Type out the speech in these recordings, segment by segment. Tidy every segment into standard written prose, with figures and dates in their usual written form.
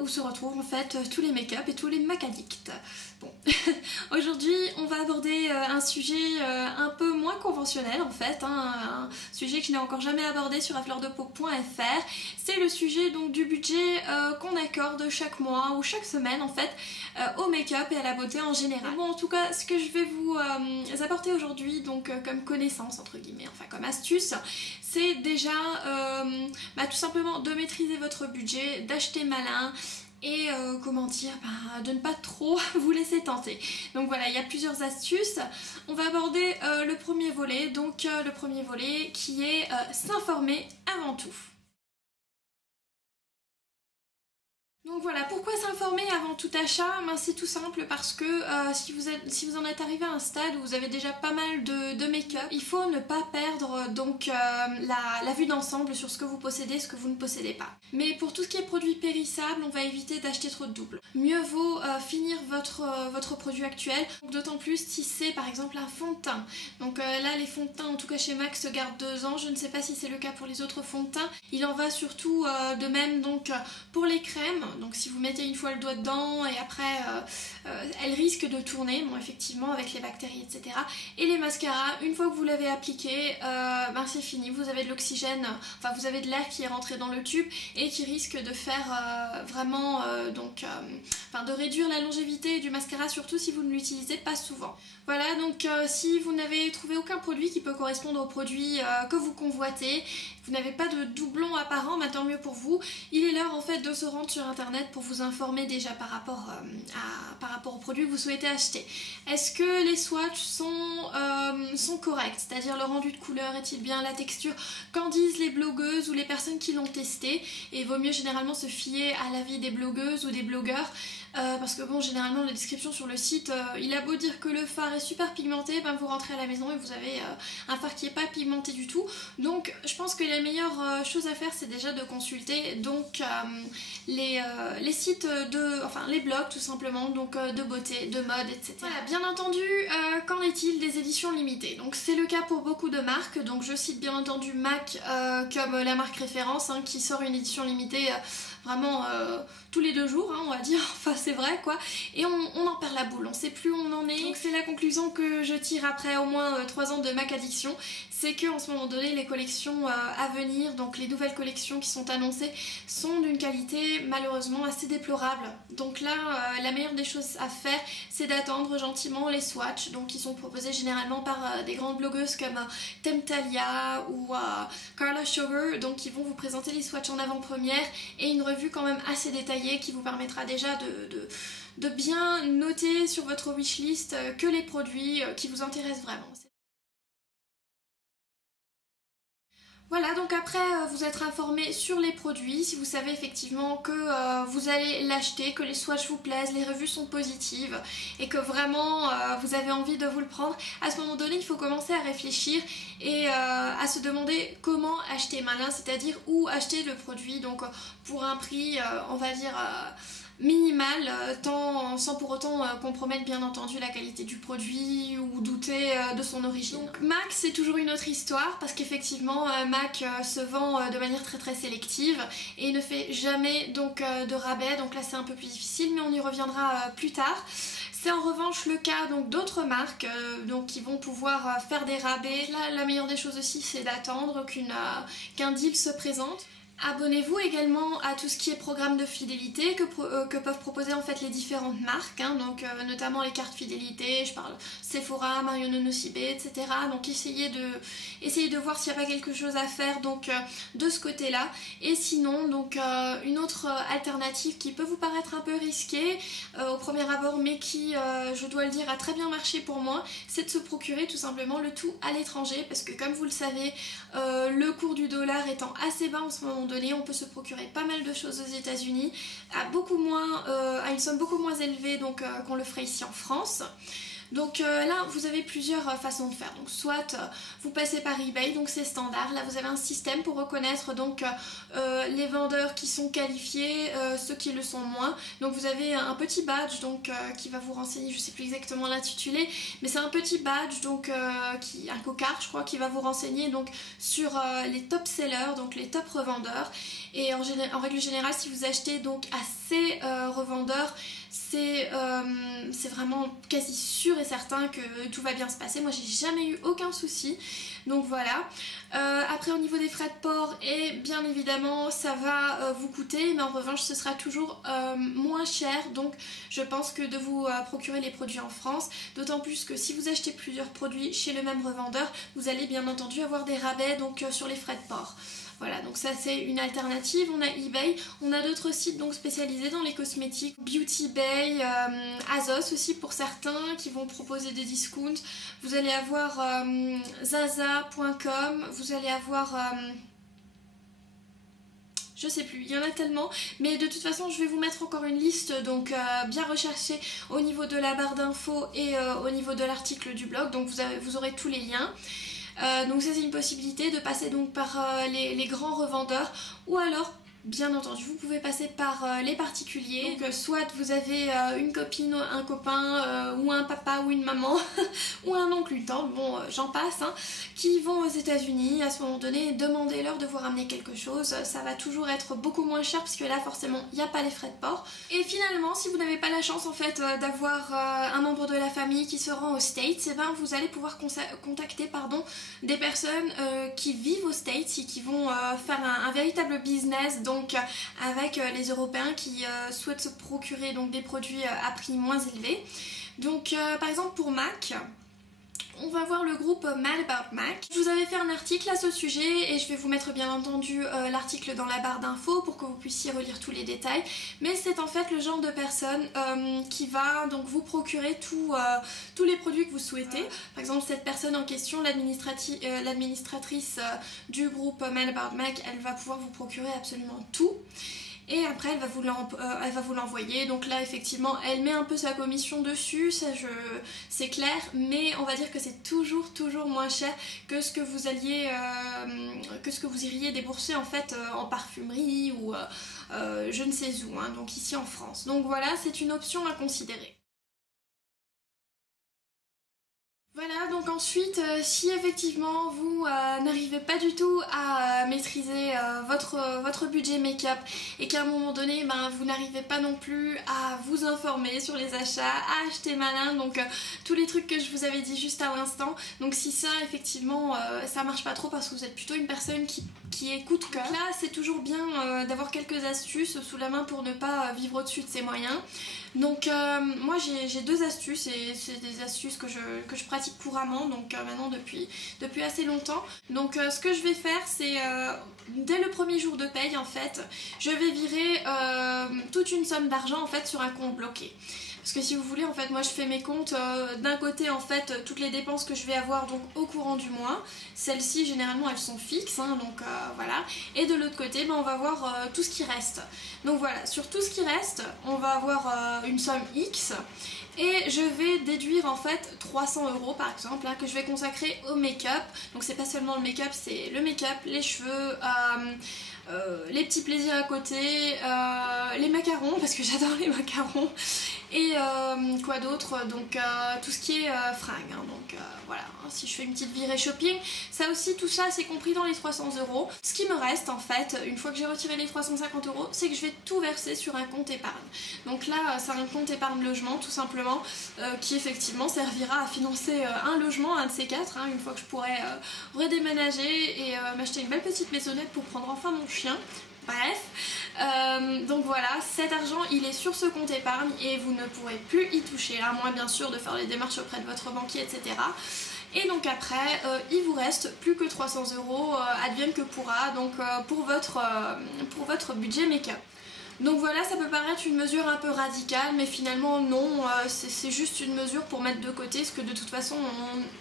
où se retrouvent en fait tous les make-up et tous les Mac addicts. Bon, aujourd'hui on va aborder un sujet un peu moins conventionnel en fait, un sujet que je n'ai encore jamais abordé sur afleurdepeau.fr. C'est le sujet donc du budget qu'on accorde chaque mois ou chaque semaine en fait au make-up et à la beauté en général. Bon, en tout cas, ce que je vais vous apporter aujourd'hui donc comme connaissance entre guillemets, enfin comme astuce, c'est déjà tout simplement de maîtriser votre budget, d'acheter malin et comment dire, de ne pas trop vous laisser tenter. Donc voilà, il y a plusieurs astuces. On va aborder le premier volet, donc le premier volet qui est s'informer avant tout. Donc voilà, pourquoi s'informer avant tout achat? C'est tout simple parce que si vous en êtes arrivé à un stade où vous avez déjà pas mal de make-up, il faut ne pas perdre donc la vue d'ensemble sur ce que vous possédez et ce que vous ne possédez pas. Mais pour tout ce qui est produit périssable, on va éviter d'acheter trop de doubles. Mieux vaut finir votre produit actuel, d'autant plus si c'est par exemple un fond de teint. Donc là les fonds de teint en tout cas chez MAC se gardent 2 ans, je ne sais pas si c'est le cas pour les autres fonds de teint. Il en va surtout de même donc pour les crèmes. Donc si vous mettez une fois le doigt dedans et après elle risque de tourner, bon effectivement avec les bactéries etc. Et les mascaras, une fois que vous l'avez appliqué, c'est fini, vous avez de l'oxygène, enfin vous avez de l'air qui est rentré dans le tube et qui risque de faire vraiment de réduire la longévité du mascara, surtout si vous ne l'utilisez pas souvent. Voilà, donc si vous n'avez trouvé aucun produit qui peut correspondre au produit que vous convoitez, vous n'avez pas de doublon apparent, tant mieux pour vous. Il est l'heure en fait de se rendre sur internet pour vous informer déjà par rapport au produit que vous souhaitez acheter. Est-ce que les swatchs sont corrects? C'est-à-dire le rendu de couleur, est-il bien, la texture? Qu'en disent les blogueuses ou les personnes qui l'ont testé? Et il vaut mieux généralement se fier à l'avis des blogueuses ou des blogueurs. Parce que bon, généralement la description sur le site, il a beau dire que le fard est super pigmenté, vous rentrez à la maison et vous avez un fard qui n'est pas pigmenté du tout. Donc je pense que la meilleure chose à faire, c'est déjà de consulter donc les sites les blogs tout simplement, donc de beauté, de mode, etc. Voilà, bien entendu, qu'en est-il des éditions limitées? Donc c'est le cas pour beaucoup de marques, donc je cite bien entendu MAC comme la marque référence qui sort une édition limitée vraiment tous les 2 jours, on va dire, enfin c'est vrai quoi, et on en perd la boule, on sait plus où on en est. Donc c'est la conclusion que je tire après au moins 3 ans de MAC addiction, c'est qu'en ce moment donné les collections à venir, donc les nouvelles collections qui sont annoncées, sont d'une qualité malheureusement assez déplorable. Donc là la meilleure des choses à faire, c'est d'attendre gentiment les swatchs, donc qui sont proposés généralement par des grandes blogueuses comme Temptalia ou Carla Sugar, donc qui vont vous présenter les swatchs en avant-première et une revue quand même assez détaillée qui vous permettra déjà de bien noter sur votre wishlist que les produits qui vous intéressent vraiment. Voilà, donc après vous être informé sur les produits, si vous savez effectivement que vous allez l'acheter, que les swatchs vous plaisent, les revues sont positives et que vraiment vous avez envie de vous le prendre, à ce moment donné il faut commencer à réfléchir et à se demander comment acheter malin, c'est-à-dire où acheter le produit, donc pour un prix on va dire minimal, sans pour autant compromettre bien entendu la qualité du produit ou douter de son origine. Donc MAC c'est toujours une autre histoire parce qu'effectivement MAC se vend de manière très sélective et ne fait jamais donc de rabais, donc là c'est un peu plus difficile mais on y reviendra plus tard. C'est en revanche le cas donc d'autres marques qui vont pouvoir faire des rabais. Là la meilleure des choses aussi c'est d'attendre qu'un deal se présente. Abonnez-vous également à tout ce qui est programme de fidélité que peuvent proposer en fait les différentes marques, donc notamment les cartes fidélité, je parle Sephora, Marion Nocibé, etc. Donc essayez de voir s'il n'y a pas quelque chose à faire donc de ce côté-là. Et sinon donc une autre alternative qui peut vous paraître un peu risquée au premier abord mais qui je dois le dire a très bien marché pour moi, c'est de se procurer tout simplement le tout à l'étranger parce que comme vous le savez le cours du dollar étant assez bas en ce moment donné, on peut se procurer pas mal de choses aux États-Unis à une somme beaucoup moins élevée donc qu'on le ferait ici en France. Donc là vous avez plusieurs façons de faire, donc soit vous passez par eBay, donc c'est standard, là vous avez un système pour reconnaître donc les vendeurs qui sont qualifiés, ceux qui le sont moins, donc vous avez un petit badge donc qui va vous renseigner, je sais plus exactement l'intitulé, mais c'est un petit badge donc un cocard je crois qui va vous renseigner donc sur les top sellers, donc les top revendeurs, et en règle générale si vous achetez donc à ces revendeurs, c'est vraiment quasi sûr et certain que tout va bien se passer. Moi j'ai jamais eu aucun souci, donc voilà. Après au niveau des frais de port, et bien évidemment ça va vous coûter, mais en revanche ce sera toujours moins cher, donc je pense que de vous procurer les produits en France, d'autant plus que si vous achetez plusieurs produits chez le même revendeur, vous allez bien entendu avoir des rabais donc sur les frais de port. Voilà, donc ça c'est une alternative. On a eBay, on a d'autres sites donc spécialisés dans les cosmétiques, Beauty Bay, Azos aussi pour certains qui vont proposer des discounts. Vous allez avoir zaza.com, vous allez avoir je sais plus, il y en a tellement, mais de toute façon je vais vous mettre encore une liste donc bien recherchée au niveau de la barre d'infos et au niveau de l'article du blog, donc vous aurez tous les liens. Donc ça c'est une possibilité de passer donc par les grands revendeurs, ou alors bien entendu vous pouvez passer par les particuliers, donc soit vous avez une copine, un copain ou un papa ou une maman ou un oncle, une tante, bon j'en passe, hein, qui vont aux États-Unis. À ce moment donné, demandez-leur de vous ramener quelque chose, ça va toujours être beaucoup moins cher parce que là forcément il n'y a pas les frais de port. Et finalement si vous n'avez pas la chance en fait d'avoir un membre de la famille qui se rend aux States, et ben vous allez pouvoir contacter des personnes qui vivent aux States et qui vont faire un véritable business donc avec les Européens qui souhaitent se procurer donc des produits à prix moins élevé. Donc par exemple pour MAC, on va voir le groupe Mad About Mac. Je vous avais fait un article à ce sujet et je vais vous mettre bien entendu l'article dans la barre d'infos pour que vous puissiez relire tous les détails. Mais c'est en fait le genre de personne qui va donc vous procurer tous les produits que vous souhaitez. Par exemple cette personne en question, l'administratrice du groupe Mad About Mac, elle va pouvoir vous procurer absolument tout. Et après elle va vous l'envoyer, donc là effectivement elle met un peu sa commission dessus, ça c'est clair, mais on va dire que c'est toujours moins cher que ce que vous iriez débourser en fait en parfumerie ou je ne sais où, hein, donc ici en France. Donc voilà, c'est une option à considérer. Voilà, donc ensuite, si effectivement vous n'arrivez pas du tout à maîtriser votre budget make-up et qu'à un moment donné, vous n'arrivez pas non plus à vous informer sur les achats, à acheter malin, donc tous les trucs que je vous avais dit juste à l'instant, donc si ça effectivement ça marche pas trop parce que vous êtes plutôt une personne qui est coup de cœur, là c'est toujours bien d'avoir quelques astuces sous la main pour ne pas vivre au-dessus de ses moyens. Donc moi j'ai deux astuces et c'est des astuces que je pratique couramment, donc maintenant depuis assez longtemps. Donc ce que je vais faire c'est dès le premier jour de paye en fait, je vais virer toute une somme d'argent en fait sur un compte bloqué. Parce que si vous voulez, en fait, moi je fais mes comptes d'un côté, en fait, toutes les dépenses que je vais avoir donc au courant du mois. Celles-ci, généralement, elles sont fixes, hein, donc voilà. Et de l'autre côté, on va voir tout ce qui reste. Donc voilà, sur tout ce qui reste, on va avoir une somme X. Et je vais déduire en fait 300 € par exemple, hein, que je vais consacrer au make-up. Donc c'est pas seulement le make-up, c'est le make-up, les cheveux, les petits plaisirs à côté, les macarons, parce que j'adore les macarons, et quoi d'autre, donc tout ce qui est fringues, hein, donc voilà, hein, si je fais une petite virée shopping, ça aussi, tout ça c'est compris dans les 300 €. Ce qui me reste en fait, une fois que j'ai retiré les 350 €, c'est que je vais tout verser sur un compte épargne. Donc là c'est un compte épargne logement tout simplement, qui effectivement servira à financer un logement, un de ces quatre, hein, une fois que je pourrai redéménager et m'acheter une belle petite maisonnette pour prendre enfin mon chien. Bref, donc voilà, cet argent il est sur ce compte épargne et vous ne pourrez plus y toucher, à moins bien sûr de faire les démarches auprès de votre banquier, etc. Et donc après, il vous reste plus que 300 €, advienne que pourra, donc pour votre budget make-up. Donc voilà, ça peut paraître une mesure un peu radicale, mais finalement non, c'est juste une mesure pour mettre de côté ce que de toute façon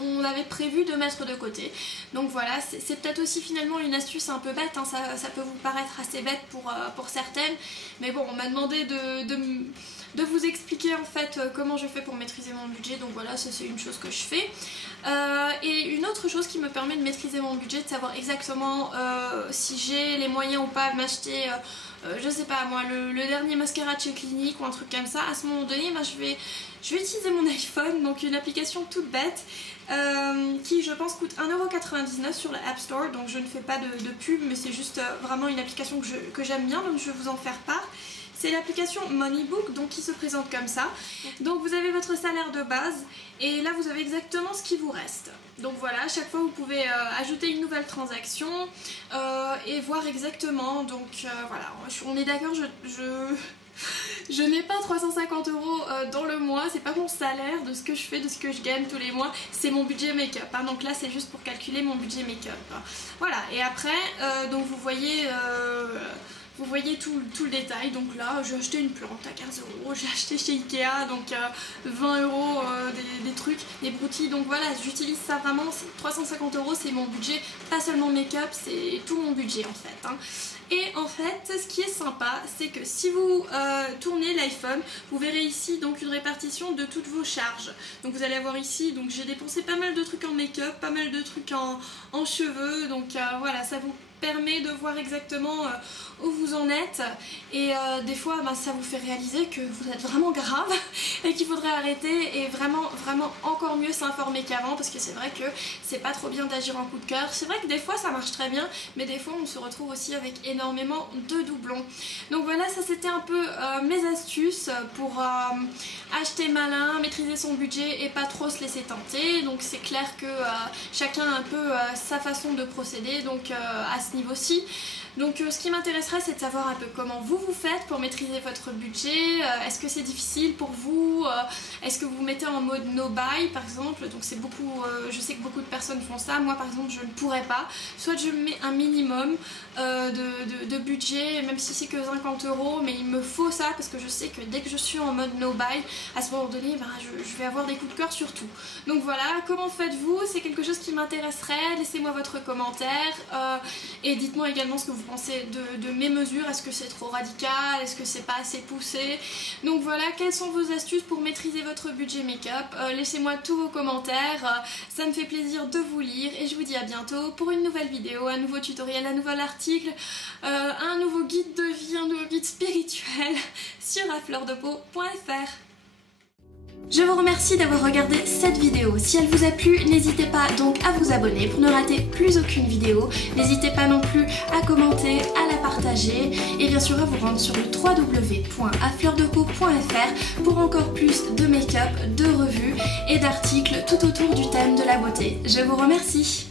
on avait prévu de mettre de côté. Donc voilà, c'est peut-être aussi finalement une astuce un peu bête, hein, ça peut vous paraître assez bête pour certaines, mais bon, on m'a demandé de vous expliquer en fait comment je fais pour maîtriser mon budget, donc voilà, ça c'est une chose que je fais. Et une autre chose qui me permet de maîtriser mon budget, de savoir exactement si j'ai les moyens ou pas de m'acheter je sais pas moi, le dernier mascara de chez Clinique ou un truc comme ça, à ce moment donné, ben, je vais utiliser mon iPhone, donc une application toute bête qui je pense coûte 1,99€ sur la App Store, donc je ne fais pas de pub, mais c'est juste vraiment une application que j'aime bien, donc je vais vous en faire part. C'est l'application Moneybook, donc qui se présente comme ça. Donc vous avez votre salaire de base et là vous avez exactement ce qui vous reste. Donc voilà, à chaque fois vous pouvez ajouter une nouvelle transaction et voir exactement. Donc voilà, on est d'accord, je n'ai pas 350 € dans le mois, c'est pas mon salaire de ce que je fais, de ce que je gagne tous les mois, c'est mon budget make-up. Hein. Donc là c'est juste pour calculer mon budget make-up. Voilà, et après, donc vous voyez tout le détail. Donc là j'ai acheté une plante à 15 €, j'ai acheté chez Ikea donc 20 € des trucs, des broutilles, donc voilà, j'utilise ça vraiment. 350 € c'est mon budget, pas seulement make-up, c'est tout mon budget en fait. Hein. Et en fait, ce qui est sympa, c'est que si vous tournez l'iPhone, vous verrez ici donc une répartition de toutes vos charges. Donc vous allez avoir ici, donc j'ai dépensé pas mal de trucs en make-up, pas mal de trucs en cheveux, donc voilà, ça vous permet de voir exactement où vous en êtes et des fois ça vous fait réaliser que vous êtes vraiment grave et qu'il faudrait arrêter et vraiment encore mieux s'informer qu'avant, parce que c'est vrai que c'est pas trop bien d'agir en coup de cœur. C'est vrai que des fois ça marche très bien, mais des fois on se retrouve aussi avec énormément de doublons. Donc voilà, ça c'était un peu mes astuces pour acheter malin, maîtriser son budget et pas trop se laisser tenter. Donc c'est clair que chacun a un peu sa façon de procéder, donc à ce niveau-ci. Donc ce qui m'intéresserait, c'est de savoir un peu comment vous faites pour maîtriser votre budget. Est-ce que c'est difficile pour vous? Est-ce que vous vous mettez en mode no buy par exemple? Donc c'est beaucoup, je sais que beaucoup de personnes font ça. Moi par exemple je ne pourrais pas. Soit je mets un minimum de budget, même si c'est que 50 €, mais il me faut ça parce que je sais que dès que je suis en mode no buy, à ce moment donné, ben, je vais avoir des coups de cœur sur tout. Donc voilà, comment faites-vous? C'est quelque chose qui m'intéresserait. Laissez-moi votre commentaire et dites-moi également ce que vous pensez de mes mesures. Est-ce que c'est trop radical? Est-ce que c'est pas assez poussé? Donc voilà, quelles sont vos astuces pour maîtriser votre budget make-up? Laissez-moi tous vos commentaires, ça me fait plaisir de vous lire et je vous dis à bientôt pour une nouvelle vidéo, un nouveau tutoriel, un nouvel article, un nouveau guide de vie, un nouveau guide spirituel sur afleurdepeau.fr. Je vous remercie d'avoir regardé cette vidéo. Si elle vous a plu, n'hésitez pas donc à vous abonner pour ne rater plus aucune vidéo. N'hésitez pas non plus à commenter, à la partager et bien sûr à vous rendre sur le www.afleurdepeau.fr pour encore plus de make-up, de revues et d'articles tout autour du thème de la beauté. Je vous remercie.